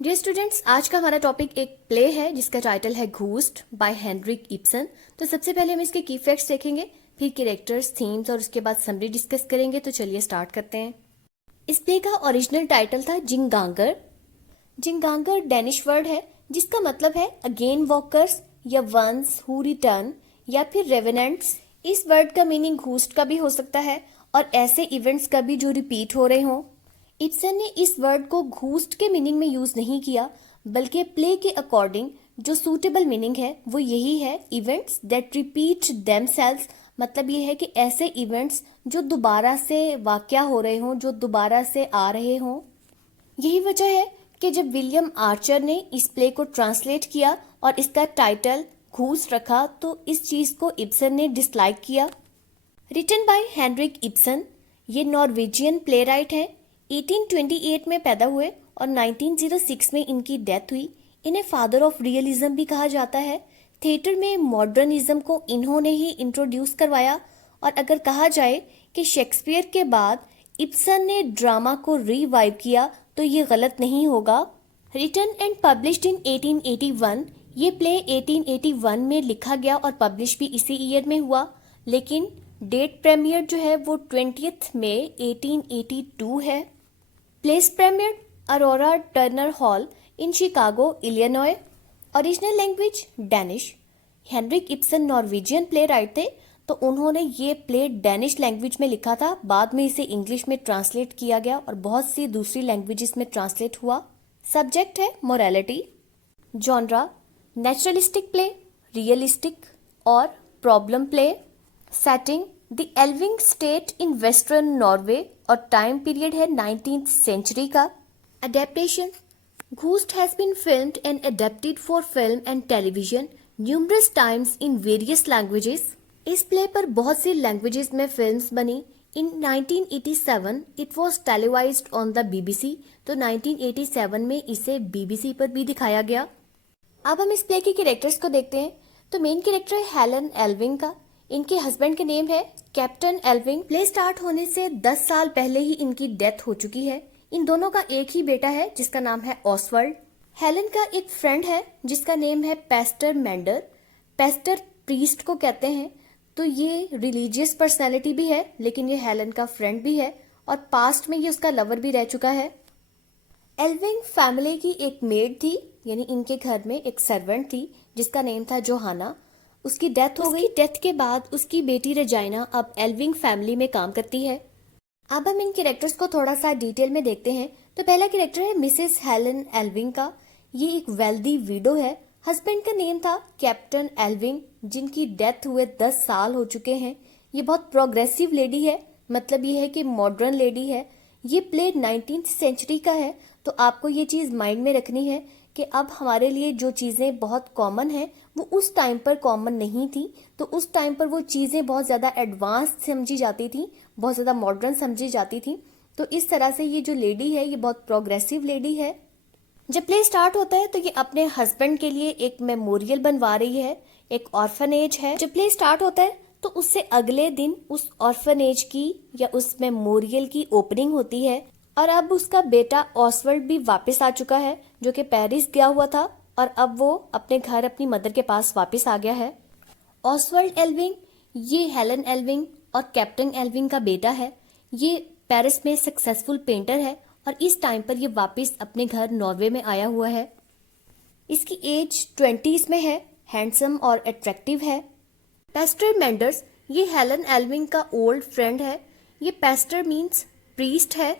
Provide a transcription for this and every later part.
Dear students, आज का हमारा टॉपिक एक प्ले है जिसका टाइटल है घूस्ट बाय हेनरिक इब्सन। तो सबसे पहले हम इसके की फैक्ट्स देखेंगे, फिर कैरेक्टर्स, थीम्स और उसके बाद समरी डिस्कस करेंगे। तो चलिए स्टार्ट करते हैं। इस प्ले का ओरिजिनल टाइटल था जिंगांगर। जिंगांगर डेनिश वर्ड है जिसका मतलब है अगेन वॉकर्स या वंस हु रिटर्न या फिर रेवेनेंट्स। इस वर्ड का मीनिंग घूस्ट का भी हो सकता है और ऐसे इवेंट्स का भी जो रिपीट हो रहे हों। इब्सन ने इस वर्ड को घूस्ट के मीनिंग में यूज नहीं किया, बल्कि प्ले के अकॉर्डिंग जो सूटेबल मीनिंग है वो यही है, इवेंट्स दैट रिपीट देमसेल्व्स। मतलब ये है कि ऐसे इवेंट्स जो दोबारा से वाक़या हो रहे हों, जो दोबारा से आ रहे हों। यही वजह है कि जब विलियम आर्चर ने इस प्ले को ट्रांसलेट किया और इसका टाइटल घूस्ट रखा तो इस चीज़ को इब्सन ने डिसलाइक किया। रिटन बाय हेनरिक इब्सन, ये नॉर्वेजियन प्ले राइट है। 1828 में पैदा हुए और 1906 में इनकी डेथ हुई। इन्हें फादर ऑफ रियलिज्म भी कहा जाता है। थिएटर में मॉडर्निज्म को इन्होंने ही इंट्रोड्यूस करवाया और अगर कहा जाए कि शेक्सपियर के बाद इब्सन ने ड्रामा को रिवाइव किया तो ये गलत नहीं होगा। रिटन एंड पब्लिश्ड इन 1881, ये प्ले 1881 में लिखा गया और पब्लिश भी इसी ईयर में हुआ, लेकिन डेट प्रीमियर जो है वो 20 मई 1882 है। Place premiere Aurora Turner Hall in Chicago, Illinois. Original language Danish. Henrik Ibsen Norwegian playwright थे, तो उन्होंने ये प्ले डैनिश लैंग्वेज में लिखा था। बाद में इसे इंग्लिश में ट्रांसलेट किया गया और बहुत सी दूसरी लैंग्वेजेस में ट्रांसलेट हुआ। सब्जेक्ट है morality. Genre naturalistic play, realistic और problem play. Setting the Alving state in western Norway और टाइम पीरियड है 19th सेंचुरी का। Adaptation Ghost has been filmed and adapted for film and television numerous times in various languages. इस play पर बहुत सी languages में films बनी। In 1987 it was televised on the BBC, तो 1987 में इसे BBC पर भी दिखाया गया। अब हम इस प्ले के कैरेक्टर्स को देखते हैं। तो मेन कैरेक्टर है हेलन एल्विंग का। इनके हस्बैंड के नेम है कैप्टन एल्विंग। प्ले स्टार्ट होने से 10 साल पहले ही इनकी डेथ हो चुकी है। इन दोनों का एक ही बेटा है जिसका नाम है ऑसवर्ल्ड। हेलन का एक फ्रेंड है जिसका नेम है पेस्टर मेंडर। पेस्टर प्रीस्ट को कहते हैं, तो ये रिलीजियस पर्सनैलिटी भी है, लेकिन ये हेलन का फ्रेंड भी है और पास्ट में ये उसका लवर भी रह चुका है। एल्विंग फैमिली की एक मेड थी, यानी इनके घर में एक सर्वेंट थी जिसका नेम था जोहाना। उसकी डेथ हो गई। डेथ के बाद उसकी बेटी रजाइना अब एल्विंग फैमिली में काम करती है। अब हम इन कैरेक्टर्स को थोड़ा सा डिटेल में देखते हैं। तो पहला कैरेक्टर है मिसेस हेलन एल्विंग का। ये एक वेल्दी विडो है। हस्बैंड का नेम था कैप्टन एल्विंग, जिनकी डेथ हुए 10 साल हो चुके हैं। ये बहुत प्रोग्रेसिव लेडी है, मतलब ये है कि मॉडर्न लेडी है। ये प्ले 19th सेंचुरी का है, तो आपको ये चीज़ माइंड में रखनी है कि अब हमारे लिए जो चीज़ें बहुत कॉमन हैं वो उस टाइम पर कॉमन नहीं थी। तो उस टाइम पर वो चीज़ें बहुत ज़्यादा एडवांस समझी जाती थी, बहुत ज़्यादा मॉडर्न समझी जाती थी। तो इस तरह से ये जो लेडी है ये बहुत प्रोग्रेसिव लेडी है। जब प्ले स्टार्ट होता है तो ये अपने हस्बैंड के लिए एक मेमोरियल बनवा रही है, एक ऑर्फनेज है। जब प्ले स्टार्ट होता है तो उससे अगले दिन उस ऑर्फनेज की या उस मेमोरियल की ओपनिंग होती है और अब उसका बेटा ऑसवर्ल्ड भी वापस आ चुका है, जो कि पेरिस गया हुआ था और अब वो अपने घर अपनी मदर के पास वापस आ गया है। ऑसवर्ल्ड एल्विंग ये हेलन एल्विंग और कैप्टन एल्विंग का बेटा है। ये पेरिस में सक्सेसफुल पेंटर है और इस टाइम पर ये वापस अपने घर नॉर्वे में आया हुआ है। इसकी एज 20s में है, हैंडसम और अट्रैक्टिव है। पेस्टर मेंडर्स ये हेलन एल्विंग का ओल्ड फ्रेंड है। ये पेस्टर मीन्स प्रीस्ट है।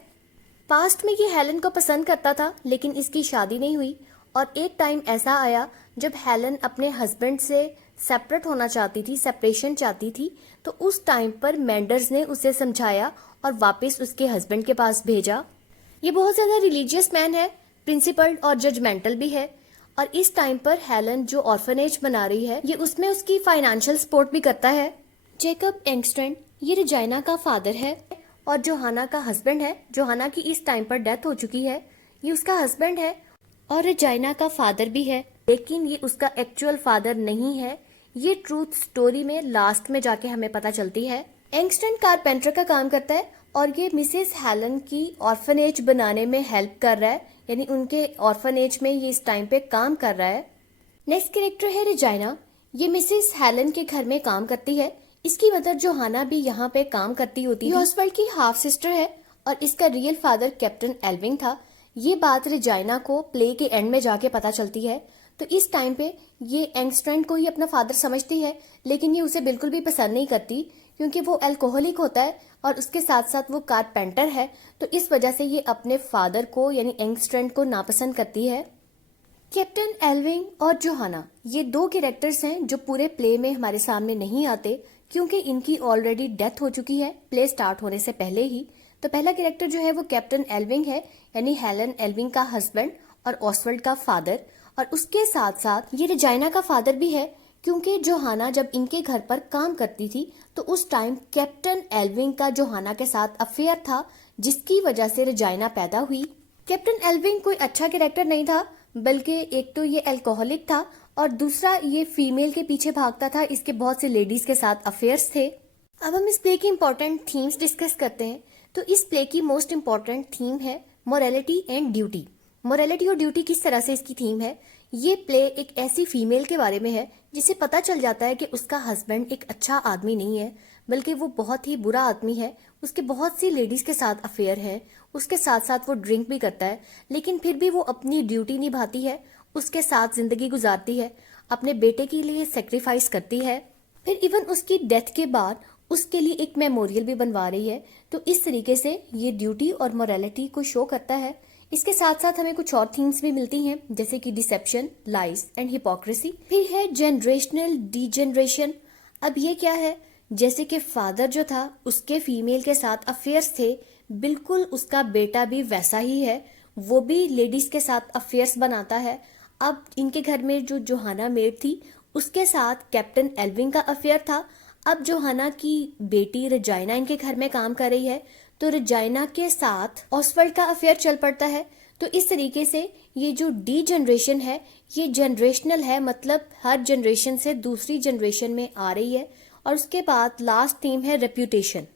पास्ट में ये हेलन को पसंद करता था, लेकिन इसकी शादी नहीं हुई और एक टाइम ऐसा आया जब हेलन अपने हस्बैंड से सेपरेट होना चाहती थी, सेपरेशन चाहती थी। तो उस टाइम पर मेंडर्स ने उसे समझाया और वापस उसके हस्बैंड के पास भेजा। ये बहुत ज़्यादा रिलीजियस मैन है, प्रिंसिपल्ड और जजमेंटल भी है और इस टाइम पर हेलन जो ऑर्फनेज बना रही है ये उसमें उसकी फाइनेंशियल सपोर्ट भी करता है। जेकब एंगस्ट्रेंड ये रजाइना का फादर है और जोहाना का हस्बैंड है। जोहाना की इस टाइम पर डेथ हो चुकी है। ये उसका हस्बैंड है और रजाइना का फादर भी है, लेकिन ये उसका एक्चुअल फादर नहीं है। ये ट्रूथ स्टोरी में लास्ट में जाके हमें पता चलती है। एंगस्टन कारपेंटर का काम करता है और ये मिसेस हेलन की ऑर्फनेज बनाने में हेल्प कर रहा है। यानी उनके ऑर्फनेज में ये इस टाइम पे काम कर रहा है। नेक्स्ट कैरेक्टर है रेजाइना। ये मिसेस हेलन के घर में काम करती है। इसकी मदर जोहाना भी यहाँ पे काम करती होती है। ये ऑसवर्ल्ड की हाफ सिस्टर है और इसका रियल फादर कैप्टन एल्विंग था। ये बात रेजाइना को प्ले के एंड में जाके पता चलती है। तो इस टाइम पे ये एंगस्ट्रैंड को ही अपना फादर समझती है, लेकिन ये उसे बिल्कुल भी पसंद नहीं करती क्योंकि वो अल्कोहलिक होता है और उसके साथ साथ वो कारपेंटर है। तो इस वजह से ये अपने फादर को यानी एंगस्ट्रैंड को नापसंद करती है। कैप्टन एल्विंग और जोहाना ये दो कैरेक्टर्स हैं जो पूरे प्ले में हमारे सामने नहीं आते क्योंकि इनकी ऑलरेडी डेथ हो चुकी है प्ले स्टार्ट होने से पहले ही। तो पहला कैरेक्टर जो है वो कैप्टन एल्विंग है, यानी हेलन एल्विंग का हस्बैंड और ऑसवर्ल्ड का फादर। और उसके साथ साथ ये रेजाइना का फादर भी है क्योंकि जोहाना जब इनके घर पर काम करती थी तो उस टाइम कैप्टन एल्विंग का जोहाना के साथ अफेयर था, जिसकी वजह से रेजाइना पैदा हुई। कैप्टन एल्विंग कोई अच्छा कैरेक्टर नहीं था, बल्कि एक तो ये अल्कोहलिक था और दूसरा ये फीमेल के पीछे भागता था। इसके बहुत से लेडीज के साथ अफेयर्स थे। अब हम इस प्ले की इंपॉर्टेंट थीम्स डिस्कस करते हैं। तो इस प्ले की मोस्ट इंपॉर्टेंट थीम है मोरालिटी एंड ड्यूटी। मोरालिटी और ड्यूटी किस तरह से इसकी थीम है? ये प्ले एक ऐसी फीमेल के बारे में है जिसे पता चल जाता है कि उसका हस्बैंड एक अच्छा आदमी नहीं है, बल्कि वो बहुत ही बुरा आदमी है। उसके बहुत सी लेडीज के साथ अफेयर है, उसके साथ साथ वो ड्रिंक भी करता है, लेकिन फिर भी वो अपनी ड्यूटी निभाती है, उसके साथ जिंदगी गुजारती है, अपने बेटे के लिए सेक्रीफाइस करती है। फिर इवन उसकी डेथ के बाद उसके लिए एक मेमोरियल भी बनवा रही है। तो इस तरीके से ये ड्यूटी और मोरालिटी को शो करता है। इसके साथ साथ हमें कुछ और थीम्स भी मिलती हैं, जैसे कि डिसेप्शन, लाइज एंड हिपोक्रेसी। फिर है जनरेशनल डीजनरेशन। अब ये क्या है? जैसे कि फादर जो था उसके फीमेल के साथ अफेयर्स थे, बिल्कुल उसका बेटा भी वैसा ही है, वो भी लेडीज के साथ अफेयर्स बनाता है। अब इनके घर में जो जोहाना मेड थी उसके साथ कैप्टन एल्विंग का अफेयर था। अब जोहाना की बेटी रेजाइना इनके घर में काम कर रही है, तो रेजाइना के साथ ऑसवर्ल्ड का अफेयर चल पड़ता है। तो इस तरीके से ये जो डी जनरेशन है ये जनरेशनल है, मतलब हर जनरेशन से दूसरी जनरेशन में आ रही है। और उसके बाद लास्ट थीम है रेप्यूटेशन।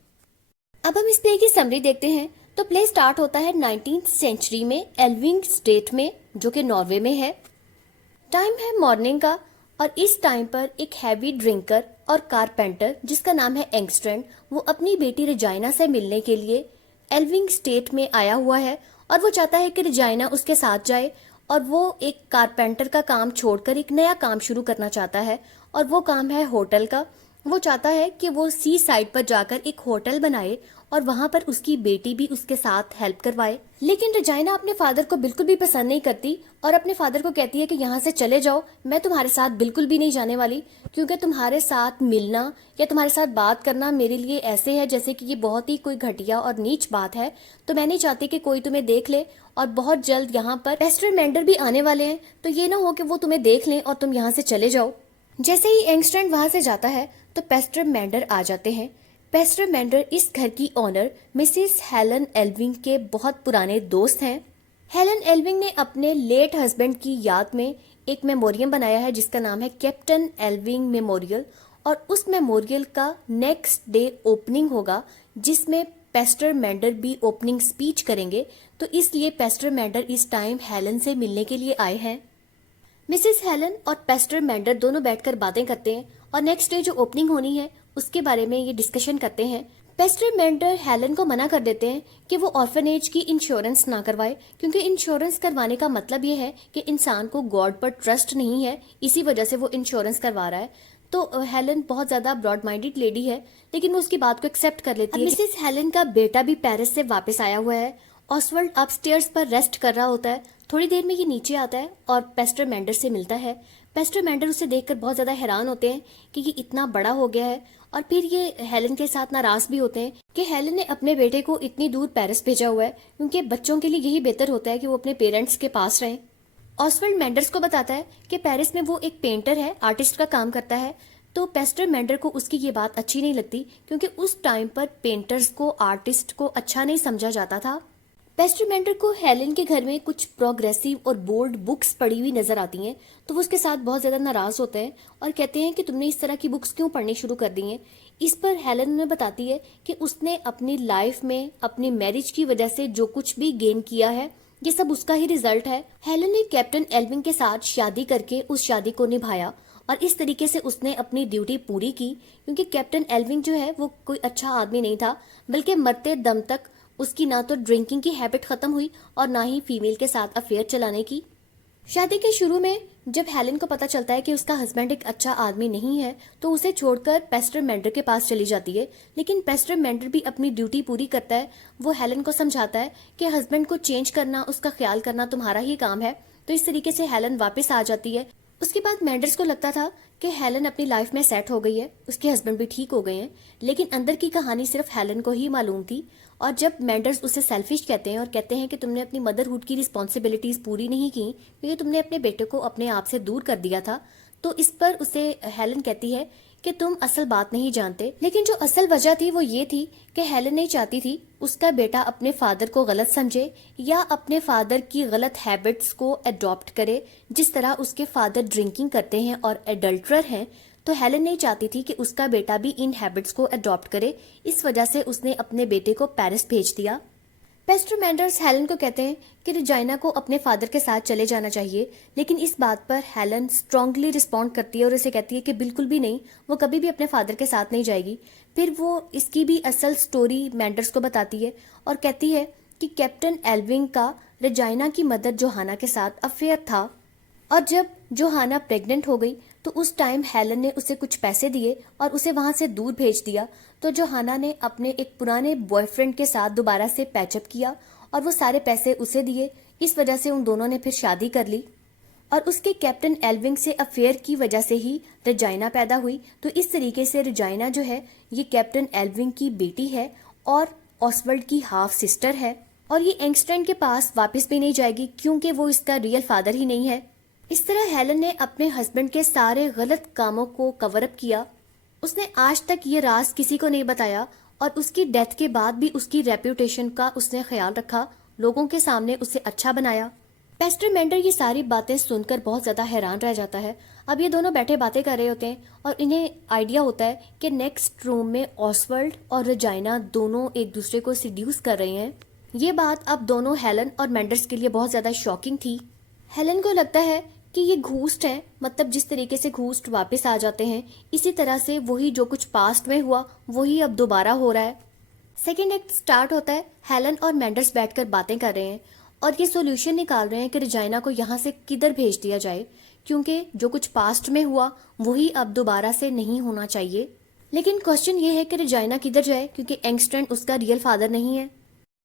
अब हम इस प्ले की समरी देखते हैं। तो प्ले स्टार्ट होता है 19th सेंचुरी में एल्विंग स्टेट में, जो कि नॉर्वे में है। टाइम है मॉर्निंग का और इस टाइम पर एक हैवी ड्रिंकर और कारपेंटर जिसका नाम है एंगस्ट्रैंड, वो अपनी बेटी रेजाइना से मिलने के लिए एल्विंग स्टेट में आया हुआ है और वो चाहता है कि रेजाइना उसके साथ जाए और वो एक कारपेंटर का काम छोड़कर एक नया काम शुरू करना चाहता है और वो काम है होटल का। वो चाहता है कि वो सी साइड पर जाकर एक होटल बनाए और वहां पर उसकी बेटी भी उसके साथ हेल्प करवाए। लेकिन रेजाइना अपने फादर को बिल्कुल भी पसंद नहीं करती और अपने फादर को कहती है कि यहाँ से चले जाओ, मैं तुम्हारे साथ बिल्कुल भी नहीं जाने वाली, क्योंकि तुम्हारे साथ मिलना या तुम्हारे साथ बात करना मेरे लिए ऐसे है जैसे कि ये बहुत ही कोई घटिया और नीच बात है। तो मैं नहीं चाहती कि कोई तुम्हें देख ले और बहुत जल्द यहाँ पर पेस्टर मेंडर भी आने वाले हैं, तो ये ना हो कि वो तुम्हें देख लें और तुम यहाँ से चले जाओ। जैसे ही एंगस्ट्रैंड वहां से जाता है तो पेस्टर मेंडर आ जाते हैं। पेस्टर मेंडर इस घर की ओनर मिसेस हेलन एल्विंग के बहुत पुराने दोस्त हैं। हेलन एल्विंग ने अपने लेट हस्बैंड की याद में एक मेमोरियम बनाया है जिसका नाम है कैप्टन एल्विंग मेमोरियल, और उस मेमोरियल का नेक्स्ट डे ओपनिंग होगा जिसमें पेस्टर मेंडर भी ओपनिंग स्पीच करेंगे। तो इसलिए पेस्टर मेंडर इस टाइम हेलन से मिलने के लिए आए हैं। मिसेस हेलन और पेस्टर मेंडर दोनों बैठकर बातें करते हैं और नेक्स्ट डे जो ओपनिंग होनी है उसके बारे में ये डिस्कशन करते हैं। पेस्टर मेंडर हेलन को मना कर देते हैं कि वो ऑर्फनेज की इंश्योरेंस ना करवाए, क्योंकि इंश्योरेंस करवाने का मतलब ये है कि इंसान को गॉड पर ट्रस्ट नहीं है, इसी वजह से वो इंश्योरेंस करवा रहा है। तो हेलन बहुत ज्यादा ब्रॉड माइंडेड लेडी है, लेकिन वो उसकी बात को एक्सेप्ट कर लेती है। मिसेस हेलन का बेटा भी पेरिस से वापस आया हुआ है। ऑसवर्ल्ड अपस्टेयर्स पर रेस्ट कर रहा होता है। थोड़ी देर में ये नीचे आता है और पेस्टर मेंडर से मिलता है। पेस्टर मेंडर उसे देखकर बहुत ज्यादा हैरान होते हैं कि ये इतना बड़ा हो गया है, और फिर ये हेलन के साथ नाराज भी होते हैं कि हेलन ने अपने बेटे को इतनी दूर पेरिस भेजा हुआ है, क्योंकि बच्चों के लिए यही बेहतर होता है कि वो अपने पेरेंट्स के पास रहें। ऑसवर्ल्ड मेंडर्स को बताता है कि पेरिस में वो एक पेंटर है, आर्टिस्ट का काम करता है। तो पेस्टर मेंडर को उसकी ये बात अच्छी नहीं लगती, क्योंकि उस टाइम पर पेंटर्स को, आर्टिस्ट को अच्छा नहीं समझा जाता था। पेस्टर मेंडर को हेलन के घर में कुछ प्रोग्रेसिव और बोल्ड बुक्स पढ़ी हुई नजर आती हैं, तो वो उसके साथ बहुत ज्यादा नाराज होते हैं और कहते हैं कि तुमने इस तरह की बुक्स क्यों पढ़नी शुरू कर दी हैं। इस पर हेलन उन्हें बताती है कि उसने अपनी लाइफ में अपनी मैरिज की वजह से जो कुछ भी गेन किया है ये सब उसका ही रिजल्ट है। हेलन ने कैप्टन एल्विन के साथ शादी करके उस शादी को निभाया और इस तरीके से उसने अपनी ड्यूटी पूरी की, क्योंकि कैप्टन एल्विन जो है वो कोई अच्छा आदमी नहीं था, बल्कि मरते दम तक उसकी ना तो ड्रिंकिंग की हैबिट खत्म हुई और ना ही फीमेल के साथ अफेयर चलाने की। शादी के शुरू में जब हेलन को पता चलता है कि उसका हस्बैंड एक अच्छा आदमी नहीं है, तो उसे छोड़कर पेस्टर मेंडर के पास चली जाती है। लेकिन पेस्टर मेंडर भी अपनी ड्यूटी पूरी करता है। वो हेलन को समझाता है कि हस्बैंड को चेंज करना, उसका ख्याल करना तुम्हारा ही काम है। तो इस तरीके से हेलन वापस आ जाती है। उसके बाद मेंडर्स को लगता था कि हेलन अपनी लाइफ में सेट हो गई है, उसके हस्बैंड भी ठीक हो गए हैं, लेकिन अंदर की कहानी सिर्फ हेलन को ही मालूम थी। और जब मेंडर्स उसे सेल्फिश कहते हैं और कहते हैं कि तुमने अपनी मदरहुड की रिस्पॉन्सिबिलिटीज पूरी नहीं की क्योंकि तुमने अपने बेटे को अपने आप से दूर कर दिया था, तो इस पर उसे हेलन कहती है कि तुम असल बात नहीं जानते। लेकिन जो असल वजह थी वो ये थी कि हेलन नहीं चाहती थी उसका बेटा अपने फादर को गलत समझे या अपने फादर की गलत हैबिट्स को अडॉप्ट करे। जिस तरह उसके फादर ड्रिंकिंग करते हैं और एडल्टरर हैं, तो हेलन नहीं चाहती थी कि उसका बेटा भी इन हैबिट्स को अडॉप्ट करे। इस वजह से उसने अपने बेटे को पेरिस भेज दिया। पेस्टर मेंडर्स हेलन को कहते हैं कि रेजाइना को अपने फादर के साथ चले जाना चाहिए, लेकिन इस बात पर हेलन स्ट्रांगली रिस्पॉन्ड करती है और उसे कहती है कि बिल्कुल भी नहीं, वो कभी भी अपने फादर के साथ नहीं जाएगी। फिर वो इसकी भी असल स्टोरी मेंडर्स को बताती है और कहती है कि कैप्टन एल्विन का रेजाइना की मदर जोहाना के साथ अफेयर था और जब जोहाना प्रेग्नेंट हो गई तो उस टाइम हेलन ने उसे कुछ पैसे दिए और उसे वहां से दूर भेज दिया। तो जोहाना ने अपने एक पुराने बॉयफ्रेंड के साथ दोबारा से पैचअप किया और वो सारे पैसे उसे दिए। इस वजह से उन दोनों ने फिर शादी कर ली और उसके कैप्टन एल्विन से अफेयर की वजह से ही रेजाइना पैदा हुई। तो इस तरीके से रेजाइना जो है ये कैप्टन एल्विन की बेटी है और ऑसवर्ल्ड की हाफ सिस्टर है और ये एंगस्ट्रेंड के पास वापस भी नहीं जाएगी क्योंकि वो इसका रियल फादर ही नहीं है। इस तरह हेलन ने अपने हस्बैंड के सारे गलत कामों को कवर अप किया। उसने आज तक ये राज किसी को नहीं बताया और उसकी डेथ के बाद भी उसकी रेप्यूटेशन का उसने ख्याल रखा, लोगों के सामने उसे अच्छा बनाया। पेस्टर मेंडर ये सारी बातें सुनकर बहुत ज्यादा हैरान रह जाता है। अब ये दोनों बैठे बातें कर रहे होते हैं और इन्हें आइडिया होता है कि नेक्स्ट रूम में ऑसवर्ल्ड और रेजाइना दोनों एक दूसरे को सिड्यूस कर रहे हैं। ये बात अब दोनों हेलन और मेंडर्स के लिए बहुत ज्यादा शॉकिंग थी। हेलन को लगता है कि ये घूस्ट है, मतलब जिस तरीके से घूस्ट वापस आ जाते हैं इसी तरह से वही जो कुछ पास्ट में हुआ वही अब दोबारा हो रहा है। सेकेंड एक्ट स्टार्ट होता है। हेलन और मेंडर्स बैठकर बातें कर रहे हैं और ये सोल्यूशन निकाल रहे हैं कि रेजाइना को यहाँ से किधर भेज दिया जाए, क्योंकि जो कुछ पास्ट में हुआ वही अब दोबारा से नहीं होना चाहिए। लेकिन क्वेश्चन ये है कि रेजाइना किधर जाए, क्योंकि एंगस्ट्रेंड उसका रियल फादर नहीं है।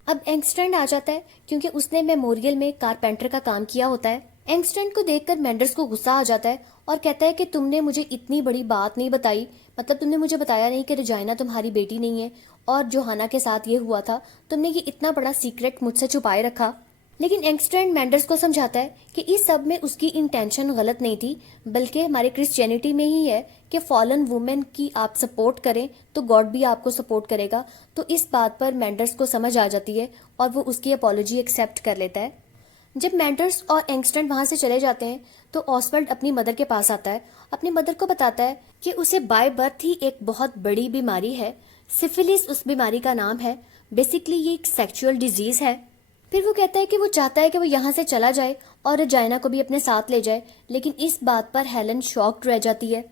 अब एंगस्ट्रेंड आ जाता है क्योंकि उसने मेमोरियल में कारपेंटर का काम किया होता है। एंगस्ट्रेंड को देखकर मेंडर्स को गुस्सा आ जाता है और कहता है कि तुमने मुझे इतनी बड़ी बात नहीं बताई, मतलब तुमने मुझे बताया नहीं कि रेजाइना तुम्हारी बेटी नहीं है और जोहाना के साथ ये हुआ था, तुमने ये इतना बड़ा सीक्रेट मुझसे छुपाए रखा। लेकिन एंगस्ट्रेंड मेंडर्स को समझाता है कि इस सब में उसकी इंटेंशन गलत नहीं थी, बल्कि हमारे क्रिश्चियनिटी में ही है कि फॉलन वुमेन की आप सपोर्ट करें तो गॉड भी आपको सपोर्ट करेगा। तो इस बात पर मेंडर्स को समझ आ जाती है और वो उसकी अपॉलॉजी एक्सेप्ट कर लेता है। जब मेंडर्स और एंगस्ट्रेंड वहां से चले जाते हैं तो ऑसवर्ल्ड अपनी मदर के पास आता है, अपनी मदर को बताता है कि उसे बाय बर्थ ही एक बहुत बड़ी बीमारी है, सिफिलिस उस बीमारी का नाम है। बेसिकली ये एक सेक्सुअल डिजीज है। फिर वो कहता है कि वो चाहता है कि वो यहाँ से चला जाए और रेजाइना को भी अपने साथ ले जाए, लेकिन इस बात पर हेलन शॉक्ड रह जाती है।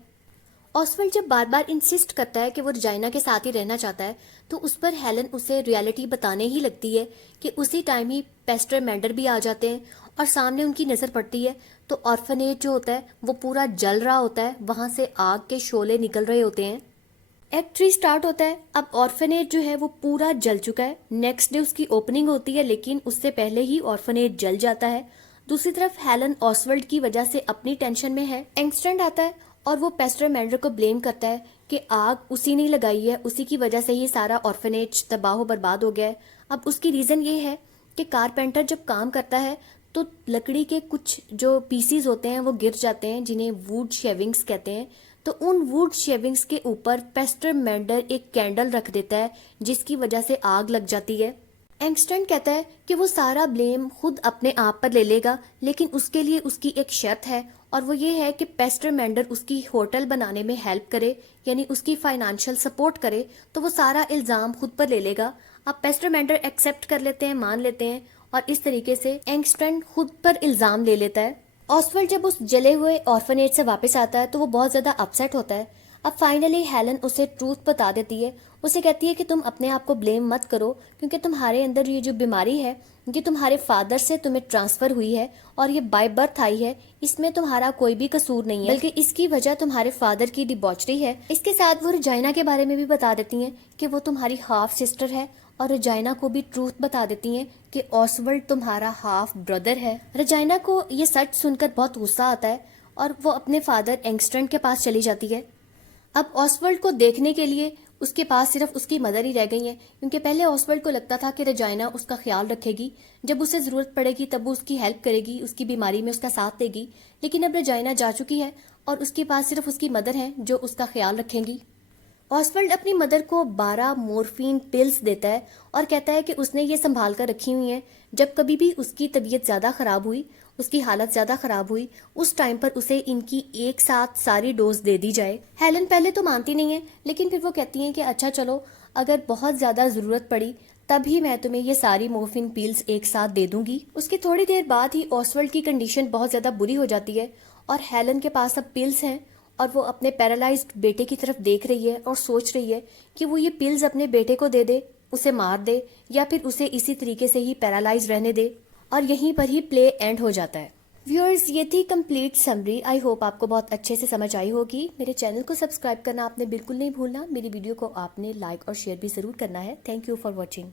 ऑसवर्ल्ड जब बार बार इंसिस्ट करता है कि वो रेजाइना के साथ ही रहना चाहता है तो उस पर हेलन उसे रियलिटी बताने ही लगती है कि उसी टाइम ही पेस्टर मेंडर भी आ जाते हैं और सामने उनकी नजर पड़ती है तो ऑर्फनेज जो होता है वो पूरा जल रहा होता है, वहां से आग के शोले निकल रहे होते हैं। एक्ट 3 स्टार्ट होता है। अब ऑर्फनेज जो है वो पूरा जल चुका है। नेक्स्ट डे उसकी ओपनिंग होती है, लेकिन उससे पहले ही ऑर्फनेज जल जाता है। दूसरी तरफ हेलन ऑसवर्ल्ड की वजह से अपनी टेंशन में है। एंगस्ट्रेंड आता है और वो पेस्टर मेंडर को ब्लेम करता है कि आग उसी ने लगाई है, उसी की वजह से ही सारा ऑर्फनेज तबाह बर्बाद हो गया है। अब उसकी रीजन ये है कि कारपेंटर जब काम करता है तो लकड़ी के कुछ जो पीसीज होते हैं वो गिर जाते हैं, जिन्हें वुड शेविंग्स कहते हैं। तो उन वुड शेविंग्स के ऊपर पेस्टर मेंडर एक कैंडल रख देता है जिसकी वजह से आग लग जाती है। एंगस्ट्रेंड कहता है कि वो सारा ब्लेम खुद अपने आप पर ले लेगा, लेकिन उसके लिए उसकी एक शर्त है और वो ये है कि पेस्टर मेंडर उसकी होटल बनाने में हेल्प करे, यानी उसकी फाइनेंशियल सपोर्ट करे, तो वो सारा इल्जाम खुद पर ले लेगा। अब पेस्टर मेंडर एक्सेप्ट कर लेते हैं, मान लेते हैं और इस तरीके से एंगस्ट्रैंड खुद पर इल्जाम ले लेता है। ऑसवर्ल्ड जब उस जले हुए ऑर्फनेज से वापस आता है तो वो बहुत ज्यादा अपसेट होता है। अब फाइनली हेलन उसे ट्रूथ बता देती है। उसे कहती है कि तुम अपने आप को ब्लेम मत करो, क्योंकि तुम्हारे अंदर ये जो बीमारी है ये तुम्हारे फादर से तुम्हें ट्रांसफर हुई है और ये बाय बर्थ आई है। इसमें तुम्हारा कोई भी कसूर नहीं है, बल्कि इसकी वजह तुम्हारे फादर की डिबॉचरी है। इसके साथ वो रजाइना के बारे में भी बता देती हैं कि वो तुम्हारी हाफ सिस्टर है, और रजाइना को भी ट्रूथ बता देती हैं कि ऑसवर्ल्ड तुम्हारा हाफ ब्रदर है। रजाइना को ये सच सुनकर बहुत गुस्सा आता है और वो अपने फादर एंगस्ट्रैंड के पास चली जाती है। अब ऑसवर्ल्ड को देखने के लिए उसके पास सिर्फ उसकी मदर ही रह गई है, क्योंकि पहले ऑसवर्ल्ड को लगता था कि रजाइना उसका ख्याल रखेगी, जब उसे जरूरत पड़ेगी तब वो उसकी हेल्प करेगी, उसकी बीमारी में उसका साथ देगी। लेकिन अब रजाइना जा चुकी है और उसके पास सिर्फ उसकी मदर है जो उसका ख्याल रखेंगी। ऑसवर्ल्ड अपनी मदर को 12 मोर्फिन पिल्स देता है और कहता है कि उसने ये संभाल कर रखी हुई हैं, जब कभी भी उसकी तबीयत ज्यादा खराब हुई, उसकी हालत ज्यादा खराब हुई, उस टाइम पर उसे इनकी एक साथ सारी डोज दे दी जाए। हेलन पहले तो मानती नहीं है, लेकिन फिर वो कहती है कि अच्छा चलो, अगर बहुत ज्यादा जरूरत पड़ी तभी मैं तुम्हें ये सारी मोर्फिन पिल्स एक साथ दे दूंगी। उसकी थोड़ी देर बाद ही ऑसवर्ल्ड की कंडीशन बहुत ज्यादा बुरी हो जाती है और हेलन के पास अब पिल्स हैं और वो अपने पैरालाइज्ड बेटे की तरफ देख रही है और सोच रही है कि वो ये पिल्स अपने बेटे को दे दे, उसे मार दे, या फिर उसे इसी तरीके से ही पैरालाइज रहने दे। और यहीं पर ही प्ले एंड हो जाता है। व्यूअर्स, ये थी कंप्लीट समरी। आई होप आपको बहुत अच्छे से समझ आई होगी। मेरे चैनल को सब्सक्राइब करना आपने बिल्कुल नहीं भूलना। मेरी वीडियो को आपने लाइक और शेयर भी जरूर करना है। Thank you for watching.